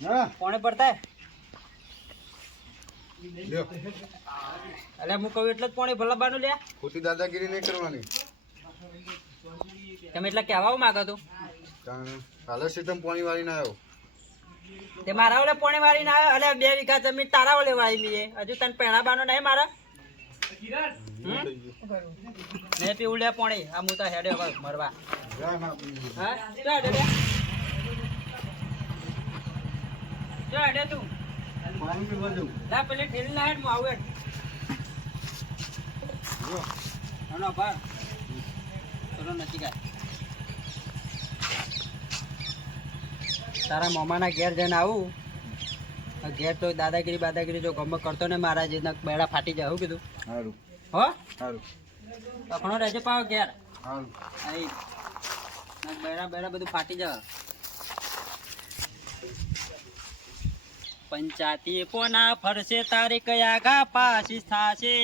હા પાણી પડતા લ્યો અલે હું કહું એટલે જ પાણી ભલાબાનું લે ખોટી દાદાગીરી નહીં કરવાની તમે એટલે કહેવા માંગો તું કાલે સીધમ પાણી વાળી ના આવ્યો તે મારા ઓલે પાણી વાળી ના આવ્યો અલે 2 વીઘા જમીન તારા ઓલે વાળી લીએ હજુ તને પેણાબાનો નહીં મારા મેં પીવું લે પાણી આ હું તો હેડે હવે મરવા હા ચો હેડે લે ચો હેડે તું પાણી પીવા જવું લા પેલી ઠેલી ના હેડ હું આવું હેડ હનો ભાર ચલો નથી ગાય તારા મામાના ઘેર જઈને આવું ઘેર તો દાદાગીરી જો ગમે કરતો ને મારા જે બેડા ફાટી જાય હું કીધું સારું હો સારું અખણો રહેજે પાવ ઘેર સારું અહીં બેડા બધું ફાટી જાય પંચાયતી પોના ફરશે તારીખ આગા પાછી થાશે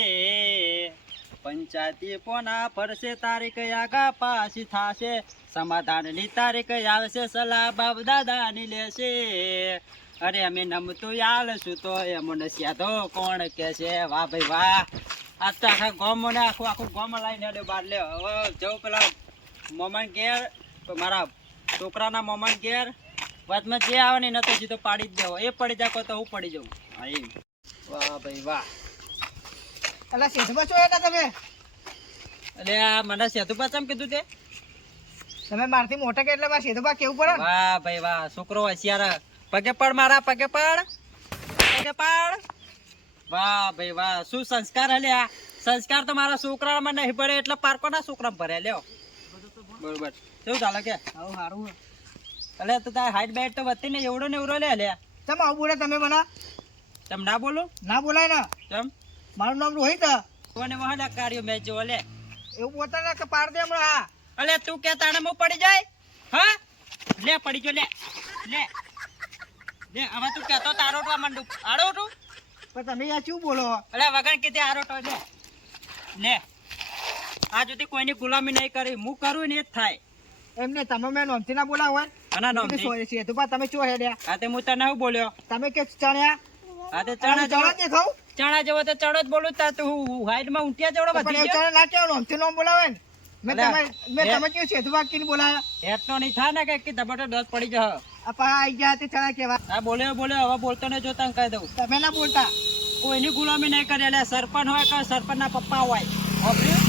પંચાયતી પોના ફરશે તારીખ આગા પાછી થાશે સમાધાનની તારીખ આવશે સલાહ બાપ દાદાની લેશે અરે અમે નમતું યાલશું તો એમને સ્યાધો કોણ કે છે વાહ ભાઈ વાહ આજ તો આખા ગામમાં ને આખું ગામ લાઈને હેડે બાર લે હવે જવું પેલા મોમાન ઘેર મારા છોકરાના મોમાન ઘેર વાતમાં જે આવે ને નતો સીધો પાડી જ દેવો એ પડી જાકો તો હું પડી જાઉં હા એમ વાહ ભાઈ વાહ અલા સેતુબા છો હતા તમે એટલે આ મને સેતુબા ચમ કીધું તે તમે મારથી મોટા કે એટલે સેતુબા કેવું પડે વાહ ભાઈ વાહ છોકરો હોશિયાર પગે પડ મારા પગે પડ વાહ ભાઈ વાહ શું સંસ્કાર હલ્યા સંસ્કાર તો મારા છોકરામાં નહીં પડે એટલે પારકોના છોકરા ભરે લ્યો બરોબર કેવું ચાલે કે આવું સારું એટલે તો તાર હાઈટ બાઈટ તો વધતી ને એવડો ને એવડો લે લ્યા ચમ આવું બોલે તમે મને તમ ના બોલો ના બોલાય ને ચમ મારું નામ રોહિત કોને વહાલા કાર્યો મેચ જો લે એવું બોલતા ને કે પાડ દે હમણાં હા અલે તું કે તાણે મો પડી જાય હા લે પડી જો લે લે લે હવે તું કેતો તારો તો મંડુ આડો તું પણ તમે યાર શું બોલો અલે વગણ કે તે આરો તો લે લે આ સુધી કોઈની ગુલામી નહીં કરી હું કરું ને એ જ થાય એમને તમે મેં નોમથી ના બોલાવ હોય આના નામથી સેતુબા તમે શું હેડ્યા આ તે હું તને હું બોલ્યો તમે કે ચણ્યા આ તે ચણા જેવો દેખાવ ચણા જેવો તો ચણો જ બોલું તા તું હાઈટ માં ઊંટિયા જેવડો પણ વધી એવું ગયો ચણે ના કેવો નોમથી નામ બોલાવે ને મેં અલા, તમે કેવું સેતુબા કીને બોલાયા હેત તો નહીં થાય ને કે ધબટો દસ પડી જશે આપા આઈ ગયા તે ચણા કેવા આ બોલ્યો હવે બોલતો ને જોતા કહી દઉં તમે ના બોલતા કોઈની ગુલામી નહીં કરે એટલે સરપંચ હોય કે સરપંચ ના પપ્પા હોય ઓબ્યું?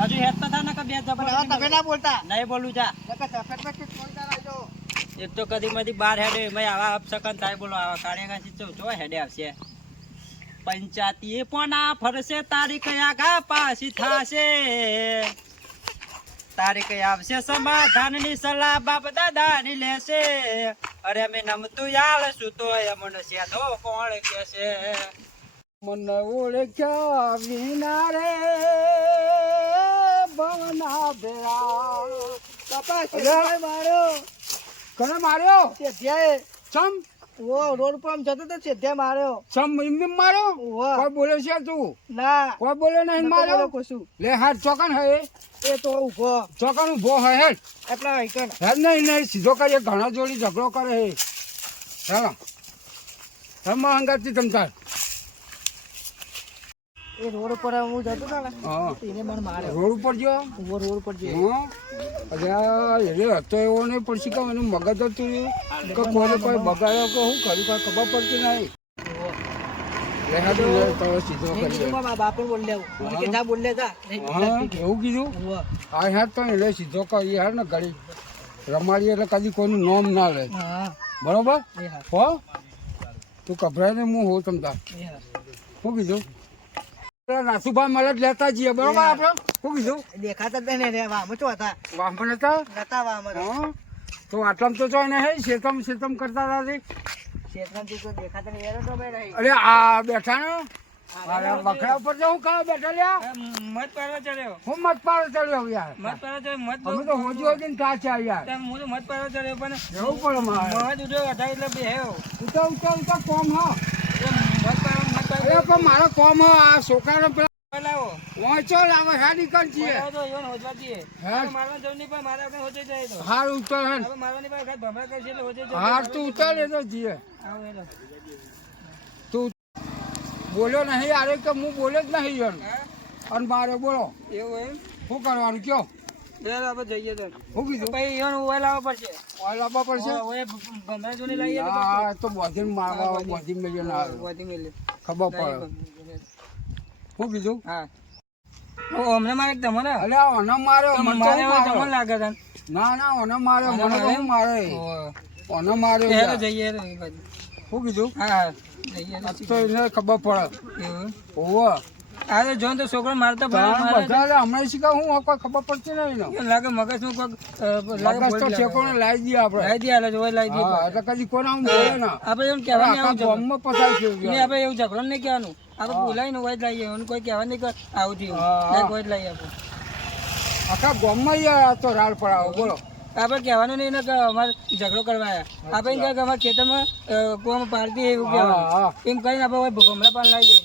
હજુ હેત તો થાય ને કે બે પણ હવે તમે જબર ના બોલતા નહીં બોલું જા નકર સફેદ કે બોલતા રહેજો એક તો કદી મધી બાર હેડે મેં આવા અપસકન થાય બોલો આવા કાર્યગાસી જો હેડે આવશે પંચાયતી પોના ફરશે તારીખ આગા પાછી થાશે તારીખ આવશે સમાધાનની સલાહ બાપ દાદાની લેશે અરે અમે નમતું યાલશું તો એમને સેધો કોણ કેશે મને ઓળખ્યા વિના રે બવના ભેળા કપા સેતુભાઈ માર્યો કને માર્યો સેધ્યાએ ચમ ઓ રોડ પર આમ જતો તો સેધ્યા માર્યો ચમ એમને માર્યો ઓહો. કોઈ બોલે છે તું ના કોઈ બોલે નહીં નતો માર્યો બોલો કશું લે હાથ ચોકન હે એ તો ઉભો ચોકન ઉભો હે હેડ એટલા આઈકન હેડ નહીં સીધો કરીએ ઘણા જોડી ઝઘડો કરે હે ચાલો રમવા અંગાથી તમતાર એ રોડ ઉપર હું જતો હતો ને હા એને મને માર્યો રોડ ઉપર જો ઉભો રોડ પર જે હા અરે એટલે હતો એવો નહીં પડશે કે એનું મગજ હતું કે કોઈને કોઈ બગાડ્યો કે હું કર્યું કાંઈ ખબર પડતી નહીં લે હાથ તો સીધો કરીએ બાપુ બોલ લેવું મને કે જા બોલ લે જા હા એવું કીધું ઉભો. આ હેડ તો એટલે સીધો કરીએ હેડ ને ઘડી રમાડીએ એટલે કદી કોઈનું નામ ના લે હા બરોબર એ હા હો તું કભરાય ને હું હોઉં તમતા એ હા શું કીધું નાસુભા મળે જ લેતા જઈએ બરોબર આપણે શું કીધું દેખાતા જ નહીં રે વામ તો હતા વાહન હતા નતા વામ હા તો આટલામાં તો જોઈને હે શેતમ કરતા હતા તે. ક્ષેત્રથી તો દેખાતા નહીં યાર તો ભાઈ નહીં અરે આ બેઠા ને અરે વખરા ઉપર તો હું કાં બેઠા લ્યા મત પાડવા ચડ્યો હું મત પાડો ચડ્યો યાર મત પાડવા ચડ્યો મત અમે તો હોજી હોજી તા છે યાર હું તો મત પાડવા ચડ્યો પણ એવું પડે મારે મત ઉઠ્યો હતા એટલે બે હેવ ઉતો કોમ હા મત પાડવા અરે પણ મારો કોમ આ છોકરાનો પેલા લાવો વાંચો લાવો સાડી કરજીએ તો યોન હોજવા દઈએ હા મારવા જવું નહીં પણ મારા આપણે હોજે જાય તો હાર ઉતર હે હવે મારવાની પાસે વખત ભમરા કરશે એટલે હોજે જાય હાર તું ઉતર એ તો જીએ આવો એનો તું બોલ્યો નહીં યાર કે હું બોલે જ નહીં યાર અને મારે બોલો એવું એમ શું કરવાનું કયો યાર આપણે જઈએ તો શું કીધું પછી યોન ઉવા લાવવા પડશે ઓઇલ આપવા પડશે ઓય ભમરા જોને લાવીએ તો હા તો બોધીને મારવા બોધી મેલ્યો ના આવે વધી મેલે ખબર પડે શું કીધું હા ઓ હમણાં મારે તમને અલે ઓને માર્યો મને તો મારે શું માર્યો? તમને લાગે તને ના ના ઓને માર્યો મને તો શું મારે ઓને માર્યો હેલો યાર. જઈએ હેલો એ બાજુ શું કીધું હા જઈએ આ તો એને ખબર પડે એવું ઓવો આ તો જોન તો છોકરો મારતા તારા મારે બધા લે, હમણાં શીખા હું કોઈ ખબર પડતી નહીં ને એવું લાગે મગજ નું કોઈક લાગે મગજ તો ઠેકોને લાવી દઈએ આપણે લાવી દે હાલો જોઈ લાવી દે હા એટલે કદી કોને આમ બોલે ના આપણે એમ કહેવાનું આખા આવું ઝઘડો ગામમાં પસાર થયું છે. નહીં આપણે એવું ઝઘડો નહીં કહેવાનું આપણે બોલાવીને હોય જ લાવીએ એનું કોઈ કહેવા નહીં કે આવું થયું હા. લાઈક હોય જ લાવીએ આપણે આખા ગામમાં યાર આ તો રાડ પડાવો બોલો આપણે કહેવાનું નહીં ને કે અમારે ઝઘડો કરવા આવ્યા આપણે એમ કહે કે અમારા ખેતરમાં કોમ પાડતી એવું હા, હા. કહેવાનું એમ કહીને આપણે હોય ભમરા પાન લાવીએ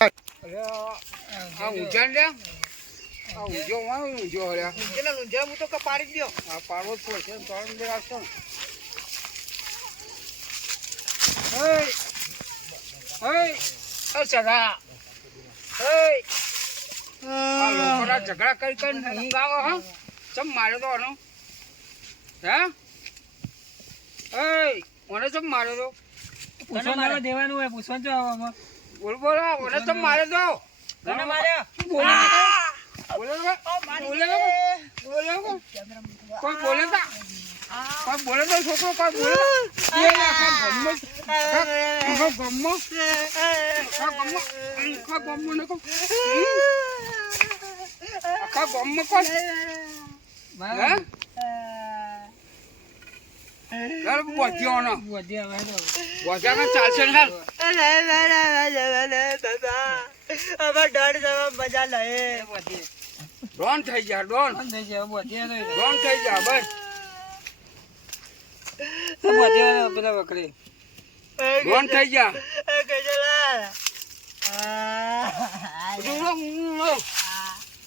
અરે આ ઊંઝા લે આ ઊંઝો માં ઊંઝો હર્યા કેટલા લુંજા હું તો કપાડી દો આ પાડવો જ પડશે ને તોરણ બે રાખશો ને હે સગા આ લોકોના ઝઘડા કરી કરીને ઊંઘ આવે હા ચમ માર્યો તો આનો હે ઓને ચમ માર્યો તો પૂછવાનું દેવાનું હોય પૂછવાનું જો આવવામાં બોલ બોલ ઓને ચમ માર્યો તો કોને માર્યો બોલે બોલે બોલે કોઈ બોલે તા કોઈ બોલે તો છોકરો કોઈ બોલે આખા ગામમાં કોઈ હે યાર બોધ્યો ને બધી આવે તો બોધ્યા ચાલશે ને બધી ડોન થઈ જા ડોન થઈ જાય બધી આવે ડોન થઈ જા બસ બધી આવે પેલા વકરી ડોન થઈ જા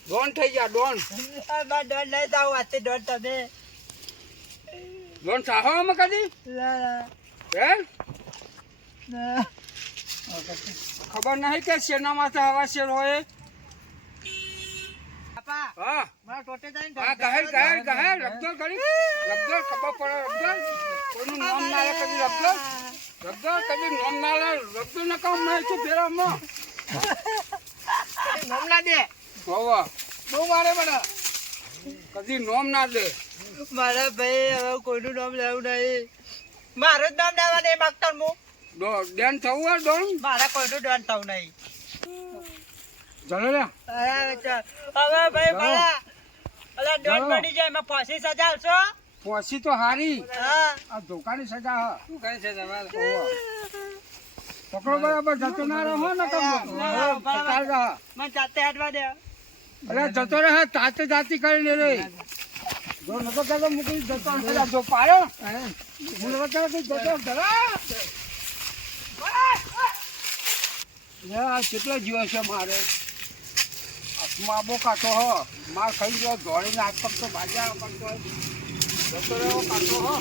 ડોન થઈ જા ડોન ડોન સાહો માં કદી હે ખબર નહીં કે શેના માથે હવા શેર હોય હા હા ગહેર રગદોર કરી રગદોર ખબર પડે રગદોર કોઈનું નામ ના લે કદી રગદોર કદી નામ ના લે રગદોર ના કામ નહીં છે ફેરામાં હોવા બહુ મારે બડા કદી નામ ના દે મારા ભાઈ હવે કોઈનું નામ લેવું નહીં મારું જ નામ લેવા નહીં માંગતા હું ડેન થવું હોય ડોન મારા કોઈનું ડન થવું નહીં ચાલો લે હવે ભાઈ મારા અલા ડન પડી જાય એમાં ફાંસી સજા આવશો પોસી તો હારી હા આ ધોકાની સજા હા શું કહે છે તમારે પકડો બરાબર જતો ના રહો ને મને જાતે હાટવા દે અરે જતો રહે તાતે જાતી કરીને રે જો નતો કહેતો મૂકી જતો રહે જો પાડ્યો હું નતો કહેતો કે જતો ધરા આ કેટલો જીવો છે મારે હાથમાં બો કાઢો હો માર ખાઈ ગયો દોડીને હાથ પગ તો ભાજ્યા કરતો જતો રહ્યો કાઢો હો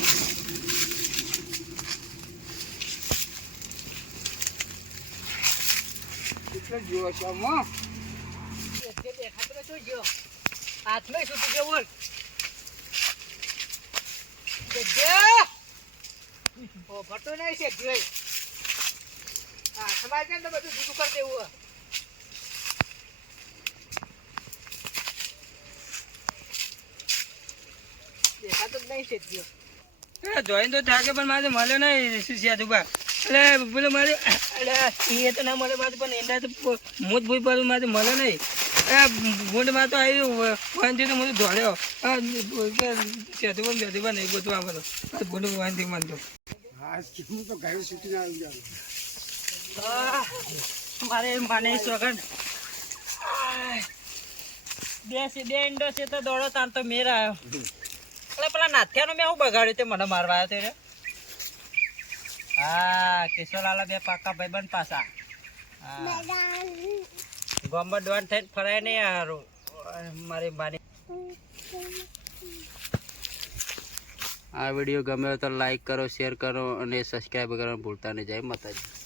કેટલો જીવો છે આમાં હાથમાં છૂટી ગયો બોલ ભરતો નહીં છે જોઈ હાથમાં છે ને બધું જુદું કરી દેવું દેખાતો જ નહીં છે જોઈને તો થાકે પણ મારે મળ્યો નહીં સિયાદુબા એટલે બોલો મારે એટલે એ તો ના મળે મારે પણ એના તો મોત ભૂઈ પર મારે મળે નહીં ગુંડમાં તો આવ્યું વાંધી તો મને દોડ્યો સિયાદુબા બેદુબા નહીં બધું આ બધું ગુંડ વાંધી માનતો હું તો ઘરે છૂટીને આવી ગયો. મારે માને સોગન બે ઇન્ડો છે તો દોડો તાર તો મેર આવ્યો. એટલે પેલા નાથિયાનો મેં હું બગાડ્યું તે મને મારવા આવ્યો તે રે. હા કિશોરલાલા બે પાકા ભાઈબંધ પાછા. હા ગોમ્બર ડોન થઈને ફરાય નહીં હારું મારી બાની. આ વિડીયો ગમે તો લાઈક કરો, શેર કરો અને સબસ્ક્રાઈબ કરવાનું ભૂલતા નહીં. જય માતાજી.